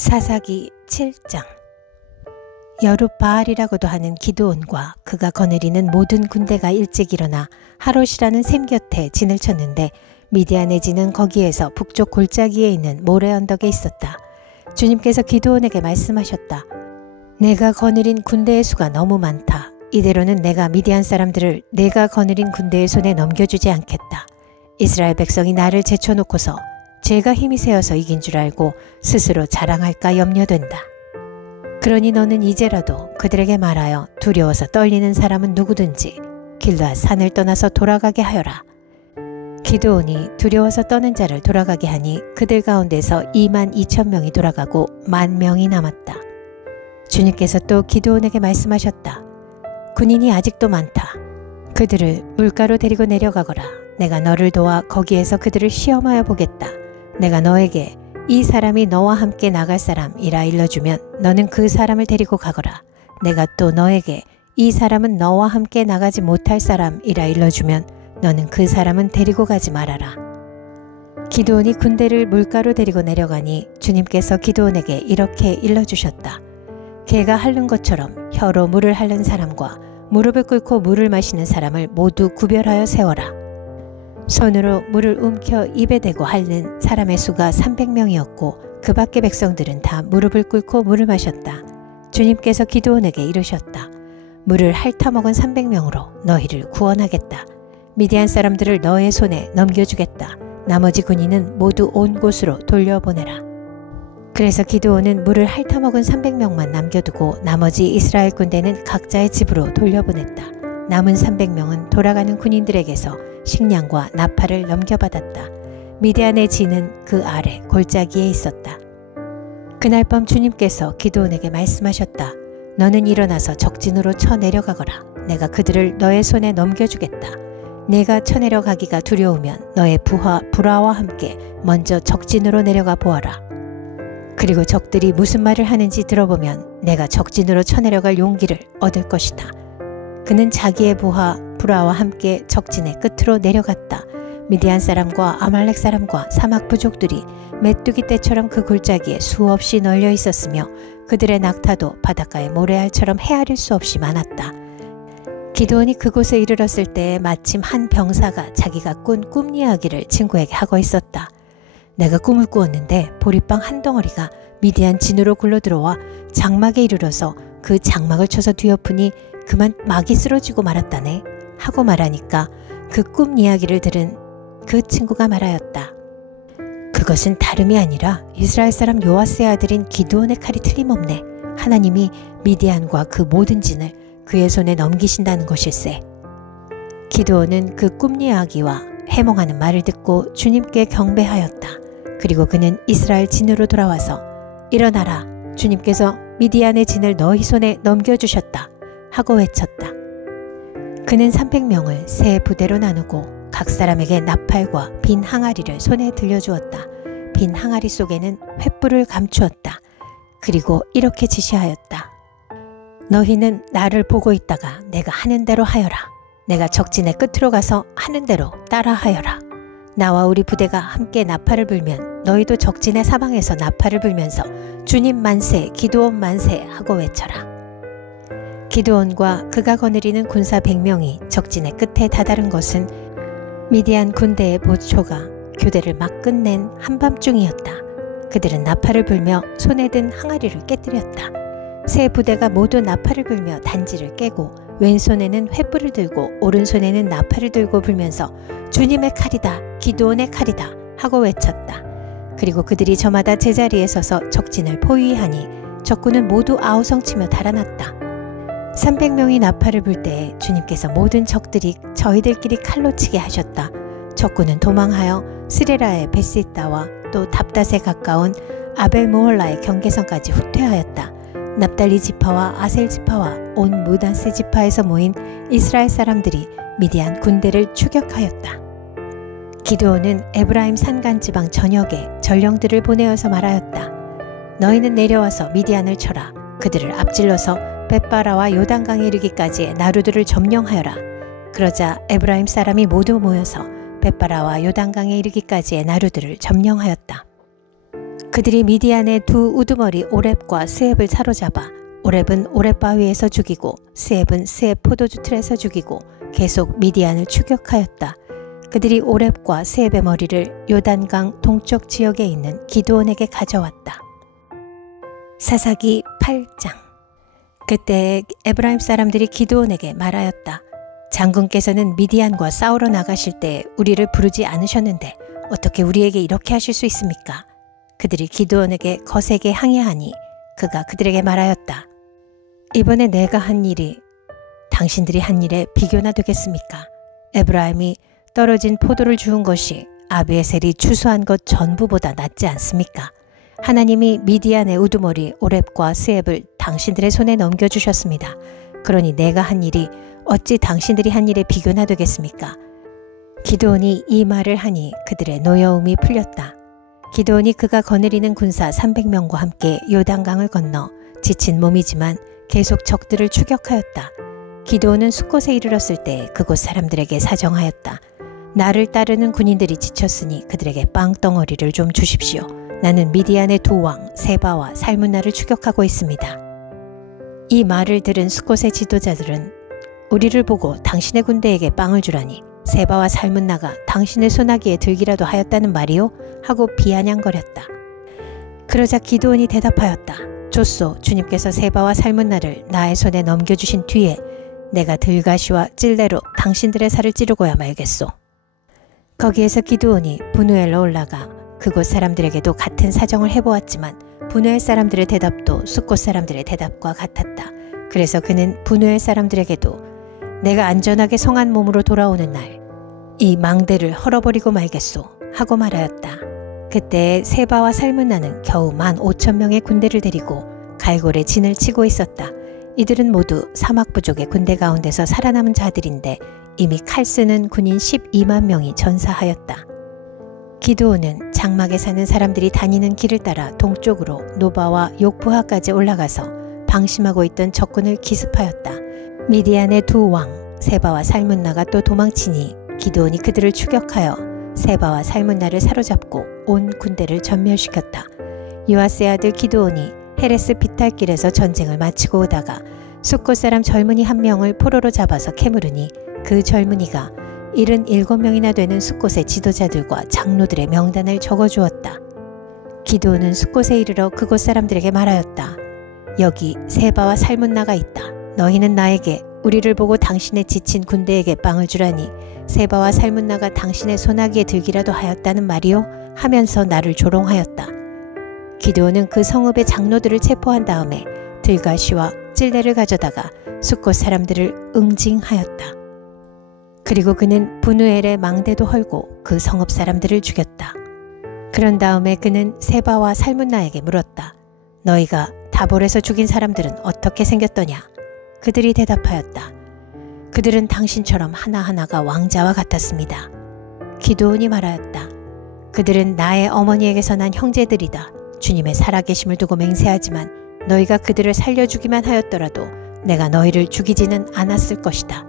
사사기 7장. 여룻바알이라고도 하는 기드온과 그가 거느리는 모든 군대가 일찍 일어나 하롯이라는 샘 곁에 진을 쳤는데 미디안의 진은 거기에서 북쪽 골짜기에 있는 모래 언덕에 있었다. 주님께서 기드온에게 말씀하셨다. 내가 거느린 군대의 수가 너무 많다. 이대로는 내가 미디안 사람들을 내가 거느린 군대의 손에 넘겨주지 않겠다. 이스라엘 백성이 나를 제쳐놓고서 제가 힘이 세어서 이긴 줄 알고 스스로 자랑할까 염려된다. 그러니 너는 이제라도 그들에게 말하여 두려워서 떨리는 사람은 누구든지 길르앗 산을 떠나서 돌아가게 하여라. 기드온이 두려워서 떠는 자를 돌아가게 하니 그들 가운데서 22,000명이 돌아가고 10,000명이 남았다. 주님께서 또 기드온에게 말씀하셨다. 군인이 아직도 많다. 그들을 물가로 데리고 내려가거라. 내가 너를 도와 거기에서 그들을 시험하여 보겠다. 내가 너에게 이 사람이 너와 함께 나갈 사람이라 일러주면 너는 그 사람을 데리고 가거라. 내가 또 너에게 이 사람은 너와 함께 나가지 못할 사람이라 일러주면 너는 그 사람은 데리고 가지 말아라. 기드온이 군대를 물가로 데리고 내려가니 주님께서 기드온에게 이렇게 일러주셨다. 개가 핥는 것처럼 혀로 물을 핥는 사람과 무릎을 꿇고 물을 마시는 사람을 모두 구별하여 세워라. 손으로 물을 움켜 입에 대고 핥는 사람의 수가 300명이었고 그 밖의 백성들은 다 무릎을 꿇고 물을 마셨다. 주님께서 기드온에게 이르셨다. 물을 핥아먹은 300명으로 너희를 구원하겠다. 미디안 사람들을 너의 손에 넘겨주겠다. 나머지 군인은 모두 온 곳으로 돌려보내라. 그래서 기드온은 물을 핥아먹은 300명만 남겨두고 나머지 이스라엘 군대는 각자의 집으로 돌려보냈다. 남은 300명은 돌아가는 군인들에게서 식량과 나팔을 넘겨받았다. 미디안의 진은 그 아래 골짜기에 있었다. 그날 밤 주님께서 기드온에게 말씀하셨다. 너는 일어나서 적진으로 쳐내려가거라. 내가 그들을 너의 손에 넘겨주겠다. 내가 쳐내려가기가 두려우면 너의 부하와 함께 먼저 적진으로 내려가 보아라. 그리고 적들이 무슨 말을 하는지 들어보면 내가 적진으로 쳐내려갈 용기를 얻을 것이다. 그는 자기의 부하와 함께 적진의 끝으로 내려갔다. 미디안 사람과 아말렉 사람과 사막 부족들이 메뚜기 떼처럼 그 골짜기에 수없이 널려 있었으며 그들의 낙타도 바닷가의 모래알처럼 헤아릴 수 없이 많았다. 기드온이 그곳에 이르렀을 때 마침 한 병사가 자기가 꾼 꿈 이야기를 친구에게 하고 있었다. 내가 꿈을 꾸었는데 보리빵 한 덩어리가 미디안 진으로 굴러들어와 장막에 이르러서 그 장막을 쳐서 뒤엎으니 그만 막이 쓰러지고 말았다네 하고 말하니까 그 꿈 이야기를 들은 그 친구가 말하였다. 그것은 다름이 아니라 이스라엘 사람 요아스의 아들인 기드온의 칼이 틀림없네. 하나님이 미디안과 그 모든 진을 그의 손에 넘기신다는 것일세. 기드온은 그 꿈 이야기와 해몽하는 말을 듣고 주님께 경배하였다. 그리고 그는 이스라엘 진으로 돌아와서 일어나라. 주님께서 미디안의 진을 너희 손에 넘겨주셨다 하고 외쳤다. 그는 300명을 세 부대로 나누고 각 사람에게 나팔과 빈 항아리를 손에 들려주었다. 빈 항아리 속에는 횃불을 감추었다. 그리고 이렇게 지시하였다. 너희는 나를 보고 있다가 내가 하는 대로 하여라. 내가 적진의 끝으로 가서 하는 대로 따라 하여라. 나와 우리 부대가 함께 나팔을 불면 너희도 적진의 사방에서 나팔을 불면서 주님 만세, 기드온 만세 하고 외쳐라. 기드온과 그가 거느리는 군사 100명이 적진의 끝에 다다른 것은 미디안 군대의 보초가 교대를 막 끝낸 한밤중이었다. 그들은 나팔을 불며 손에 든 항아리를 깨뜨렸다. 세 부대가 모두 나팔을 불며 단지를 깨고 왼손에는 횃불을 들고 오른손에는 나팔을 들고 불면서 주님의 칼이다, 기드온의 칼이다 하고 외쳤다. 그리고 그들이 저마다 제자리에 서서 적진을 포위하니 적군은 모두 아우성치며 달아났다. 300명이 나팔을 불 때에 주님께서 모든 적들이 저희들끼리 칼로 치게 하셨다. 적군은 도망하여 스레라의 베시다와 또 답닷에 가까운 아벨모홀라의 경계선까지 후퇴하였다. 납달리 지파와 아셀 지파와 온 무단세 지파에서 모인 이스라엘 사람들이 미디안 군대를 추격하였다. 기드온은 에브라임 산간 지방 전역에 전령들을 보내어서 말하였다. 너희는 내려와서 미디안을 쳐라. 그들을 앞질러서 벳바라와 요단강에 이르기까지의 나루들을 점령하여라. 그러자 에브라임 사람이 모두 모여서 벳바라와 요단강에 이르기까지의 나루들을 점령하였다. 그들이 미디안의 두 우두머리 오렙과 스앱을 사로잡아 오렙은 오렙 바위에서 죽이고 스앱은 스앱 포도주 틀에서 죽이고 계속 미디안을 추격하였다. 그들이 오렙과 스앱의 머리를 요단강 동쪽 지역에 있는 기드온에게 가져왔다. 사사기 8장. 그때 에브라임 사람들이 기드온에게 말하였다. 장군께서는 미디안과 싸우러 나가실 때 우리를 부르지 않으셨는데 어떻게 우리에게 이렇게 하실 수 있습니까? 그들이 기드온에게 거세게 항의하니 그가 그들에게 말하였다. 이번에 내가 한 일이 당신들이 한 일에 비교나 되겠습니까? 에브라임이 떨어진 포도를 주운 것이 아비에셀이 추수한 것 전부보다 낫지 않습니까? 하나님이 미디안의 우두머리 오렙과 스앱을 당신들의 손에 넘겨주셨습니다. 그러니 내가 한 일이 어찌 당신들이 한 일에 비교나 되겠습니까? 기드온이 이 말을 하니 그들의 노여움이 풀렸다. 기드온이 그가 거느리는 군사 300명과 함께 요단강을 건너 지친 몸이지만 계속 적들을 추격하였다. 기드온은 숫곳에 이르렀을 때 그곳 사람들에게 사정하였다. 나를 따르는 군인들이 지쳤으니 그들에게 빵덩어리를 좀 주십시오. 나는 미디안의 두 왕 세바와 살문나를 추격하고 있습니다. 이 말을 들은 숫곳의 지도자들은 우리를 보고 당신의 군대에게 빵을 주라니 세바와 살문나가 당신의 소나기에 들기라도 하였다는 말이요? 하고 비아냥거렸다. 그러자 기드온이 대답하였다. 좋소, 주님께서 세바와 살문나를 나의 손에 넘겨주신 뒤에 내가 들가시와 찔레로 당신들의 살을 찌르고야 말겠소. 거기에서 기드온이 브누엘로 올라가 그곳 사람들에게도 같은 사정을 해보았지만 브누엘 사람들의 대답도 숫곳 사람들의 대답과 같았다. 그래서 그는 브누엘 사람들에게도 내가 안전하게 성한 몸으로 돌아오는 날 이 망대를 헐어버리고 말겠소 하고 말하였다. 그때 세바와 살문나는 겨우 15,000명의 군대를 데리고 갈골에 진을 치고 있었다. 이들은 모두 사막 부족의 군대 가운데서 살아남은 자들인데 이미 칼 쓰는 군인 12만 명이 전사하였다. 기드온은 장막에 사는 사람들이 다니는 길을 따라 동쪽으로 노바와 욕부하까지 올라가서 방심하고 있던 적군을 기습하였다. 미디안의 두 왕 세바와 살문나가 또 도망치니 기드온이 그들을 추격하여 세바와 살문나를 사로잡고 온 군대를 전멸시켰다. 요아스의 아들 기드온이 헤레스 비탈길에서 전쟁을 마치고 오다가 숫곳 사람 젊은이 한 명을 포로로 잡아서 캐물으니 그 젊은이가 77명이나 되는 숫곳의 지도자들과 장로들의 명단을 적어주었다. 기드온은 숫곳에 이르러 그곳 사람들에게 말하였다. 여기 세바와 살문나가 있다. 너희는 나에게 우리를 보고 당신의 지친 군대에게 빵을 주라니 세바와 살문나가 당신의 소나기에 들기라도 하였다는 말이요? 하면서 나를 조롱하였다. 기드온은 그 성읍의 장로들을 체포한 다음에 들가시와 찔레를 가져다가 숫곳 사람들을 응징하였다. 그리고 그는 브누엘의 망대도 헐고 그 성읍 사람들을 죽였다. 그런 다음에 그는 세바와 살문나에게 물었다. 너희가 다볼에서 죽인 사람들은 어떻게 생겼더냐? 그들이 대답하였다. 그들은 당신처럼 하나하나가 왕자와 같았습니다. 기드온이 말하였다. 그들은 나의 어머니에게서 난 형제들이다. 주님의 살아계심을 두고 맹세하지만 너희가 그들을 살려주기만 하였더라도 내가 너희를 죽이지는 않았을 것이다.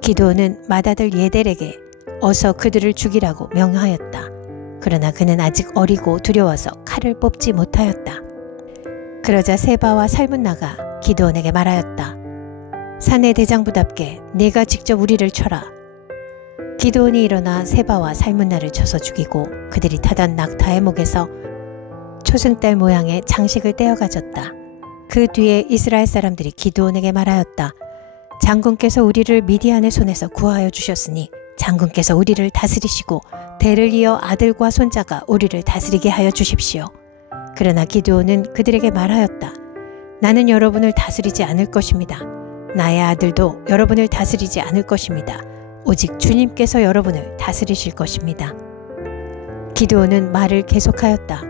기드온은 맏아들 예델에게 어서 그들을 죽이라고 명하였다. 그러나 그는 아직 어리고 두려워서 칼을 뽑지 못하였다. 그러자 세바와 살문나가 기드온에게 말하였다. 사내 대장부답게 네가 직접 우리를 쳐라. 기드온이 일어나 세바와 살문나를 쳐서 죽이고 그들이 타던 낙타의 목에서 초승달 모양의 장식을 떼어가졌다. 그 뒤에 이스라엘 사람들이 기드온에게 말하였다. 장군께서 우리를 미디안의 손에서 구하여 주셨으니 장군께서 우리를 다스리시고 대를 이어 아들과 손자가 우리를 다스리게 하여 주십시오. 그러나 기드온은 그들에게 말하였다. 나는 여러분을 다스리지 않을 것입니다. 나의 아들도 여러분을 다스리지 않을 것입니다. 오직 주님께서 여러분을 다스리실 것입니다. 기드온은 말을 계속하였다.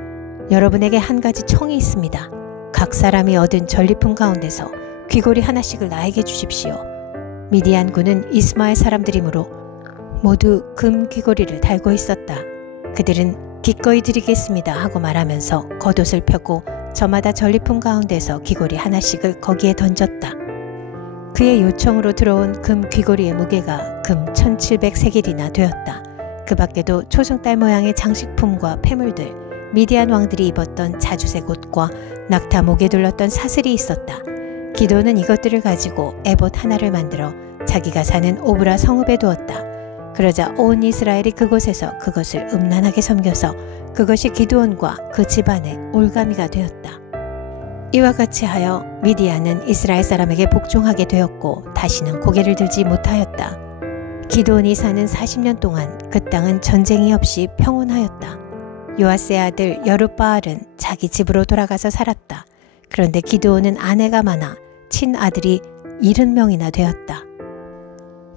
여러분에게 한 가지 청이 있습니다. 각 사람이 얻은 전리품 가운데서 귀고리 하나씩을 나에게 주십시오. 미디안군은 이스마엘 사람들이므로 모두 금 귀고리를 달고 있었다. 그들은 기꺼이 드리겠습니다 하고 말하면서 겉옷을 펴고 저마다 전리품 가운데서 귀고리 하나씩을 거기에 던졌다. 그의 요청으로 들어온 금 귀고리의 무게가 금 1700세겔이나 되었다. 그 밖에도 초승달 모양의 장식품과 폐물들, 미디안 왕들이 입었던 자주색 옷과 낙타 목에 둘렀던 사슬이 있었다. 기드온은 이것들을 가지고 에봇 하나를 만들어 자기가 사는 오브라 성읍에 두었다. 그러자 온 이스라엘이 그곳에서 그것을 음란하게 섬겨서 그것이 기드온과 그 집안의 올가미가 되었다. 이와 같이 하여 미디안은 이스라엘 사람에게 복종하게 되었고 다시는 고개를 들지 못하였다. 기드온이 사는 40년 동안 그 땅은 전쟁이 없이 평온하였다. 요아스의 아들 여룻바알은 자기 집으로 돌아가서 살았다. 그런데 기드온은 아내가 많아 친아들이 70명이나 되었다.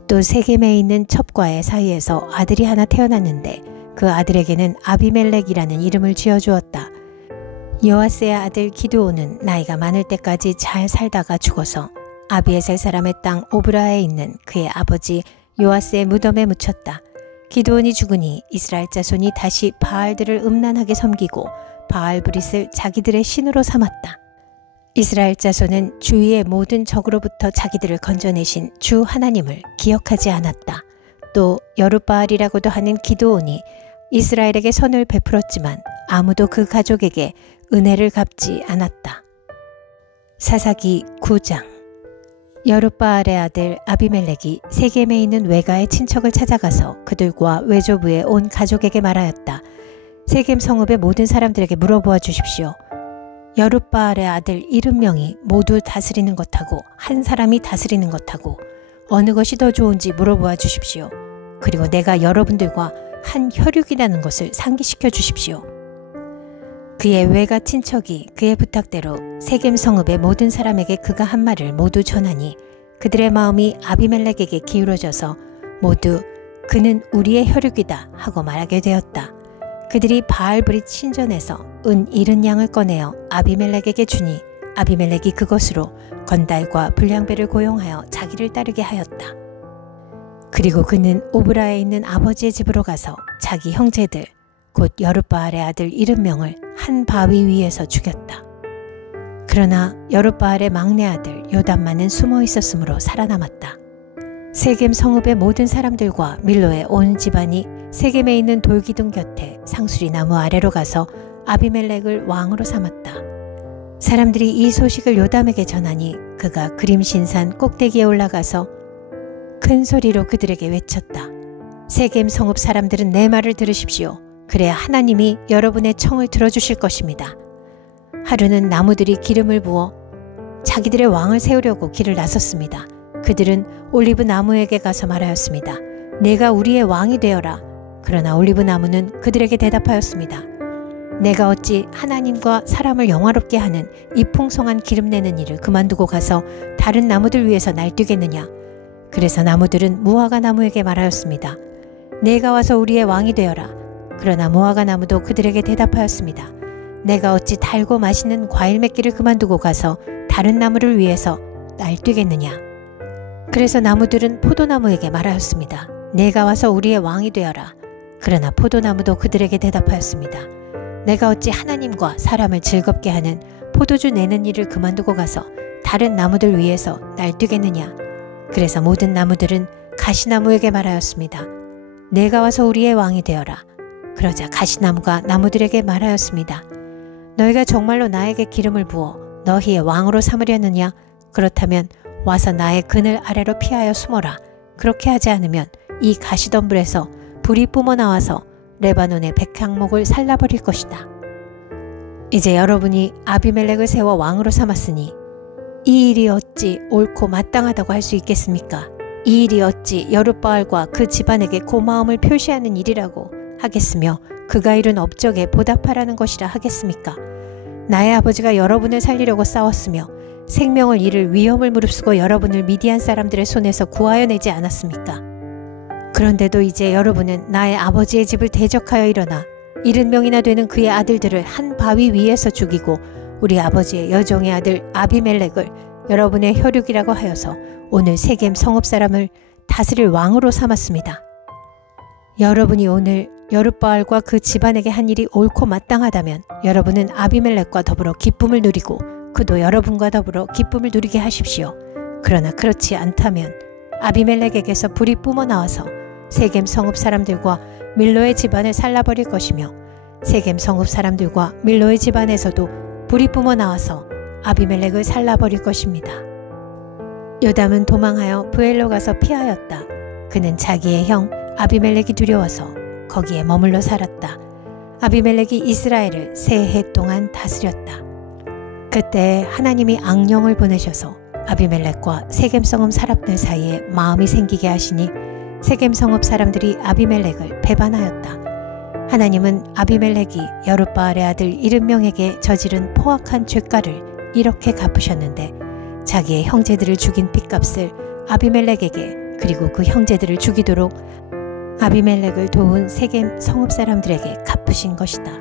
또 세겜에 있는 첩과의 사이에서 아들이 하나 태어났는데 그 아들에게는 아비멜렉이라는 이름을 지어주었다. 요아스의 아들 기드온은 나이가 많을 때까지 잘 살다가 죽어서 아비에셀 사람의 땅 오브라에 있는 그의 아버지 요아스의 무덤에 묻혔다. 기드온이 죽으니 이스라엘 자손이 다시 바알들을 음란하게 섬기고 바알 브릿을 자기들의 신으로 삼았다. 이스라엘 자손은 주위의 모든 적으로부터 자기들을 건져내신 주 하나님을 기억하지 않았다. 또 여룻바알이라고도 하는 기드온이 이스라엘에게 선을 베풀었지만 아무도 그 가족에게 은혜를 갚지 않았다. 사사기 9장. 여룻바알의 아들 아비멜렉이 세겜에 있는 외가의 친척을 찾아가서 그들과 외조부의 온 가족에게 말하였다. 세겜 성읍의 모든 사람들에게 물어보아 주십시오. 여룻바알의 아들 70명이 모두 다스리는 것하고 한 사람이 다스리는 것하고 어느 것이 더 좋은지 물어보아 주십시오. 그리고 내가 여러분들과 한 혈육이라는 것을 상기시켜 주십시오. 그의 외가 친척이 그의 부탁대로 세겜 성읍의 모든 사람에게 그가 한 말을 모두 전하니 그들의 마음이 아비멜렉에게 기울어져서 모두 그는 우리의 혈육이다 하고 말하게 되었다. 그들이 바알브릿 신전에서 은 70양을 꺼내어 아비멜렉에게 주니 아비멜렉이 그것으로 건달과 불량배를 고용하여 자기를 따르게 하였다. 그리고 그는 오브라에 있는 아버지의 집으로 가서 자기 형제들 곧 여룻바알의 아들 70명을 한 바위 위에서 죽였다. 그러나 여룻바알의 막내 아들 요담만은 숨어 있었으므로 살아남았다. 세겜 성읍의 모든 사람들과 밀로의 온 집안이 세겜에 있는 돌기둥 곁에 상수리 나무 아래로 가서 아비멜렉을 왕으로 삼았다. 사람들이 이 소식을 요담에게 전하니 그가 그림신산 꼭대기에 올라가서 큰 소리로 그들에게 외쳤다. 세겜 성읍 사람들은 내 말을 들으십시오. 그래야 하나님이 여러분의 청을 들어주실 것입니다. 하루는 나무들이 기름을 부어 자기들의 왕을 세우려고 길을 나섰습니다. 그들은 올리브 나무에게 가서 말하였습니다. 내가 우리의 왕이 되어라. 그러나 올리브 나무는 그들에게 대답하였습니다. 내가 어찌 하나님과 사람을 영화롭게 하는 이 풍성한 기름 내는 일을 그만두고 가서 다른 나무들 위에서 날뛰겠느냐. 그래서 나무들은 무화과 나무에게 말하였습니다. 내가 와서 우리의 왕이 되어라. 그러나 무화과 나무도 그들에게 대답하였습니다. 내가 어찌 달고 맛있는 과일 맺기를 그만두고 가서 다른 나무를 위해서 날뛰겠느냐. 그래서 나무들은 포도나무에게 말하였습니다. 내가 와서 우리의 왕이 되어라. 그러나 포도나무도 그들에게 대답하였습니다. 내가 어찌 하나님과 사람을 즐겁게 하는 포도주 내는 일을 그만두고 가서 다른 나무들 위해서 날뛰겠느냐. 그래서 모든 나무들은 가시나무에게 말하였습니다. 내가 와서 우리의 왕이 되어라. 그러자 가시나무가 나무들에게 말하였습니다. 너희가 정말로 나에게 기름을 부어 너희의 왕으로 삼으려느냐? 그렇다면 와서 나의 그늘 아래로 피하여 숨어라. 그렇게 하지 않으면 이 가시덤불에서 불이 뿜어 나와서 레바논의 백향목을 살라버릴 것이다. 이제 여러분이 아비멜렉을 세워 왕으로 삼았으니 이 일이 어찌 옳고 마땅하다고 할 수 있겠습니까? 이 일이 어찌 여룻바알과 그 집안에게 고마움을 표시하는 일이라고 하겠으며 그가 이룬 업적에 보답하라는 것이라 하겠습니까? 나의 아버지가 여러분을 살리려고 싸웠으며 생명을 잃을 위험을 무릅쓰고 여러분을 미디안 사람들의 손에서 구하여 내지 않았습니까? 그런데도 이제 여러분은 나의 아버지의 집을 대적하여 일어나 70명이나 되는 그의 아들들을 한 바위 위에서 죽이고 우리 아버지의 여종의 아들 아비멜렉을 여러분의 혈육이라고 하여서 오늘 세겜 성읍 사람을 다스릴 왕으로 삼았습니다. 여러분이 오늘 여룻바알과 그 집안에게 한 일이 옳고 마땅하다면 여러분은 아비멜렉과 더불어 기쁨을 누리고 그도 여러분과 더불어 기쁨을 누리게 하십시오. 그러나 그렇지 않다면 아비멜렉에게서 불이 뿜어 나와서 세겜 성읍 사람들과 밀로의 집안을 살라버릴 것이며 세겜 성읍 사람들과 밀로의 집안에서도 불이 뿜어 나와서 아비멜렉을 살라버릴 것입니다. 요담은 도망하여 브엘로 가서 피하였다. 그는 자기의 형 아비멜렉이 두려워서 거기에 머물러 살았다. 아비멜렉이 이스라엘을 3해 동안 다스렸다. 그때 하나님이 악령을 보내셔서 아비멜렉과 세겜 성읍 사람들 사이에 마음이 생기게 하시니 세겜 성읍 사람들이 아비멜렉을 배반하였다. 하나님은 아비멜렉이 여룻바알의 아들 70명에게 저지른 포악한 죄가를 이렇게 갚으셨는데 자기의 형제들을 죽인 핏값을 아비멜렉에게 그리고 그 형제들을 죽이도록 아비멜렉을 도운 세겜 성읍 사람들에게 갚으신 것이다.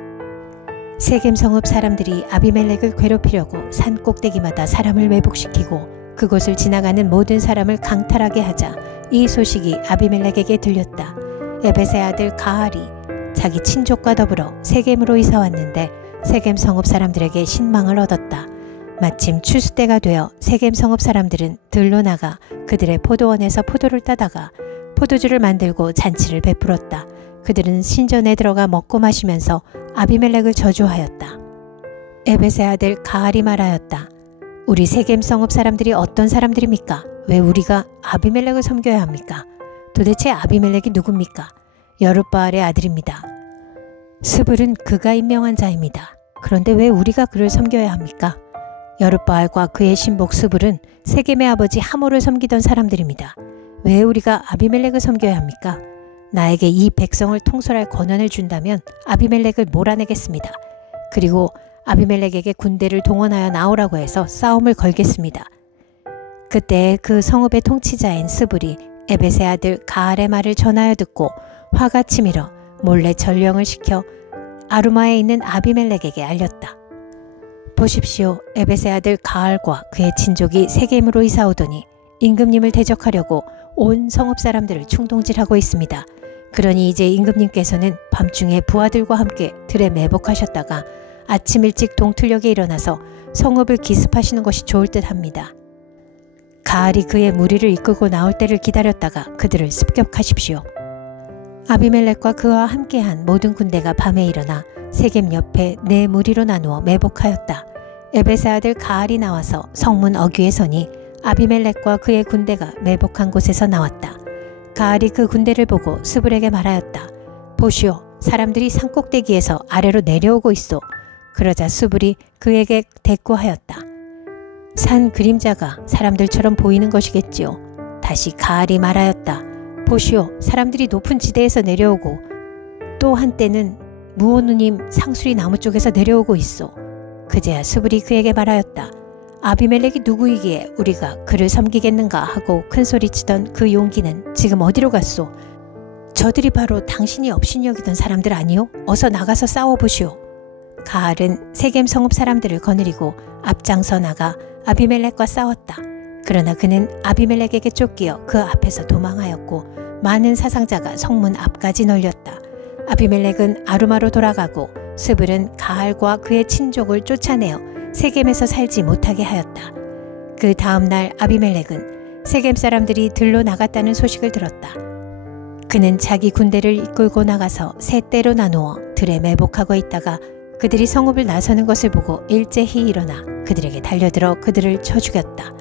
세겜 성읍 사람들이 아비멜렉을 괴롭히려고 산 꼭대기마다 사람을 매복시키고 그곳을 지나가는 모든 사람을 강탈하게 하자 이 소식이 아비멜렉에게 들렸다. 에벳의 아들 가알이 자기 친족과 더불어 세겜으로 이사 왔는데 세겜 성읍 사람들에게 신망을 얻었다. 마침 추수 때가 되어 세겜 성읍 사람들은 들로 나가 그들의 포도원에서 포도를 따다가 포도주를 만들고 잔치를 베풀었다. 그들은 신전에 들어가 먹고 마시면서 아비멜렉을 저주하였다. 에벳의 아들 가알이 말하였다. 우리 세겜 성읍 사람들이 어떤 사람들입니까? 왜 우리가 아비멜렉을 섬겨야 합니까? 도대체 아비멜렉이 누굽니까? 여룻바알의 아들입니다. 스불은 그가 임명한 자입니다. 그런데 왜 우리가 그를 섬겨야 합니까? 여룻바알과 그의 신복 스불은 세겜의 아버지 하모를 섬기던 사람들입니다. 왜 우리가 아비멜렉을 섬겨야 합니까? 나에게 이 백성을 통솔할 권한을 준다면 아비멜렉을 몰아내겠습니다. 그리고 아비멜렉에게 군대를 동원하여 나오라고 해서 싸움을 걸겠습니다. 그때 그 성읍의 통치자인 스불이 에벳의 아들 가알의 말을 전하여 듣고 화가 치밀어 몰래 전령을 시켜 아루마에 있는 아비멜렉에게 알렸다. 보십시오. 에벳의 아들 가알과 그의 친족이 세겜으로 이사오더니 임금님을 대적하려고 온 성읍 사람들을 충동질하고 있습니다. 그러니 이제 임금님께서는 밤중에 부하들과 함께 들에 매복하셨다가 아침 일찍 동틀녘에 일어나서 성읍을 기습하시는 것이 좋을 듯 합니다. 가알이 그의 무리를 이끌고 나올 때를 기다렸다가 그들을 습격하십시오. 아비멜렉과 그와 함께한 모든 군대가 밤에 일어나 세겜 옆에 4무리로 나누어 매복하였다. 에벳의 아들 가알이 나와서 성문 어귀에 서니 아비멜렉과 그의 군대가 매복한 곳에서 나왔다. 가알이 그 군대를 보고 스불에게 말하였다. 보시오, 사람들이 산꼭대기에서 아래로 내려오고 있소. 그러자 스불이 그에게 대꾸하였다. 산 그림자가 사람들처럼 보이는 것이겠지요. 다시 가알이 말하였다. 보시오, 사람들이 높은 지대에서 내려오고 또 한때는 무오누님 상수리 나무 쪽에서 내려오고 있소. 그제야 스불이 그에게 말하였다. 아비멜렉이 누구이기에 우리가 그를 섬기겠는가 하고 큰소리치던 그 용기는 지금 어디로 갔소? 저들이 바로 당신이 업신 여기던 사람들 아니오? 어서 나가서 싸워보시오. 가알은 세겜 성읍 사람들을 거느리고 앞장서 나가 아비멜렉과 싸웠다. 그러나 그는 아비멜렉에게 쫓기어 그 앞에서 도망하였고 많은 사상자가 성문 앞까지 널렸다. 아비멜렉은 아루마로 돌아가고 스불은 가알과 그의 친족을 쫓아내어 세겜에서 살지 못하게 하였다. 그 다음날 아비멜렉은 세겜 사람들이 들로 나갔다는 소식을 들었다. 그는 자기 군대를 이끌고 나가서 세 떼로 나누어 들에 매복하고 있다가 그들이 성읍을 나서는 것을 보고 일제히 일어나 그들에게 달려들어 그들을 쳐 죽였다.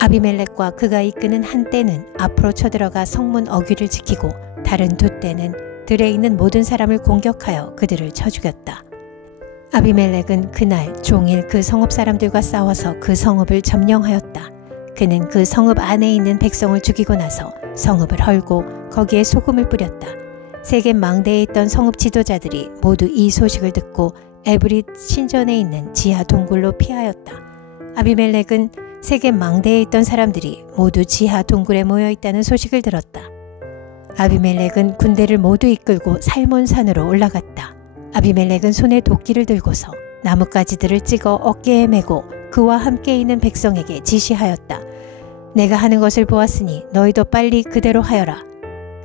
아비멜렉과 그가 이끄는 한 떼는 앞으로 쳐들어가 성문 어귀를 지키고 다른 2떼는 들에 있는 모든 사람을 공격하여 그들을 쳐 죽였다. 아비멜렉은 그날 종일 그 성읍 사람들과 싸워서 그 성읍을 점령하였다. 그는 그 성읍 안에 있는 백성을 죽이고 나서 성읍을 헐고 거기에 소금을 뿌렸다. 세겜 망대에 있던 성읍 지도자들이 모두 이 소식을 듣고 에브릿 신전에 있는 지하 동굴로 피하였다. 아비멜렉은 세겜 망대에 있던 사람들이 모두 지하 동굴에 모여 있다는 소식을 들었다. 아비멜렉은 군대를 모두 이끌고 살몬산으로 올라갔다. 아비멜렉은 손에 도끼를 들고서 나뭇가지들을 찍어 어깨에 메고 그와 함께 있는 백성에게 지시하였다. 내가 하는 것을 보았으니 너희도 빨리 그대로 하여라.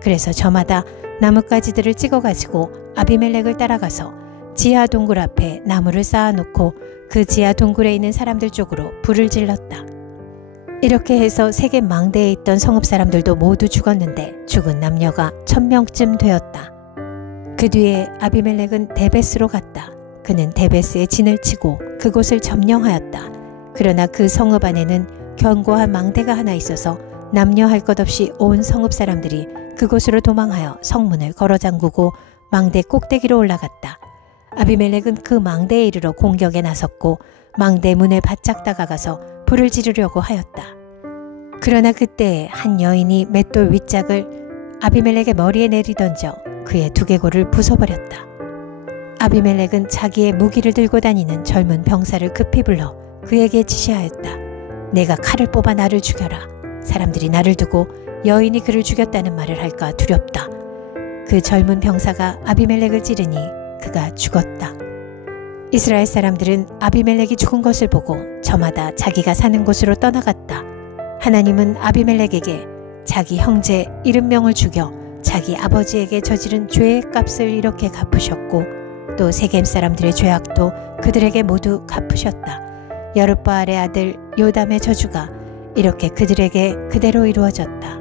그래서 저마다 나뭇가지들을 찍어가지고 아비멜렉을 따라가서 지하 동굴 앞에 나무를 쌓아놓고 그 지하 동굴에 있는 사람들 쪽으로 불을 질렀다. 이렇게 해서 세겜 망대에 있던 성읍 사람들도 모두 죽었는데 죽은 남녀가 1000명쯤 되었다. 그 뒤에 아비멜렉은 데베스로 갔다. 그는 데베스에 진을 치고 그곳을 점령하였다. 그러나 그 성읍 안에는 견고한 망대가 하나 있어서 남녀 할 것 없이 온 성읍 사람들이 그곳으로 도망하여 성문을 걸어 잠그고 망대 꼭대기로 올라갔다. 아비멜렉은 그 망대에 이르러 공격에 나섰고 망대 문에 바짝 다가가서 불을 지르려고 하였다. 그러나 그때 한 여인이 맷돌 윗짝을 아비멜렉의 머리에 내리던져 그의 두개골을 부숴버렸다. 아비멜렉은 자기의 무기를 들고 다니는 젊은 병사를 급히 불러 그에게 지시하였다. 내가 칼을 뽑아 나를 죽여라. 사람들이 나를 두고 여인이 그를 죽였다는 말을 할까 두렵다. 그 젊은 병사가 아비멜렉을 찌르니 그가 죽었다. 이스라엘 사람들은 아비멜렉이 죽은 것을 보고 저마다 자기가 사는 곳으로 떠나갔다. 하나님은 아비멜렉에게 자기 형제 70명을 죽여 자기 아버지에게 저지른 죄의 값을 이렇게 갚으셨고 또 세겜 사람들의 죄악도 그들에게 모두 갚으셨다. 여룻바알의 아들 요담의 저주가 이렇게 그들에게 그대로 이루어졌다.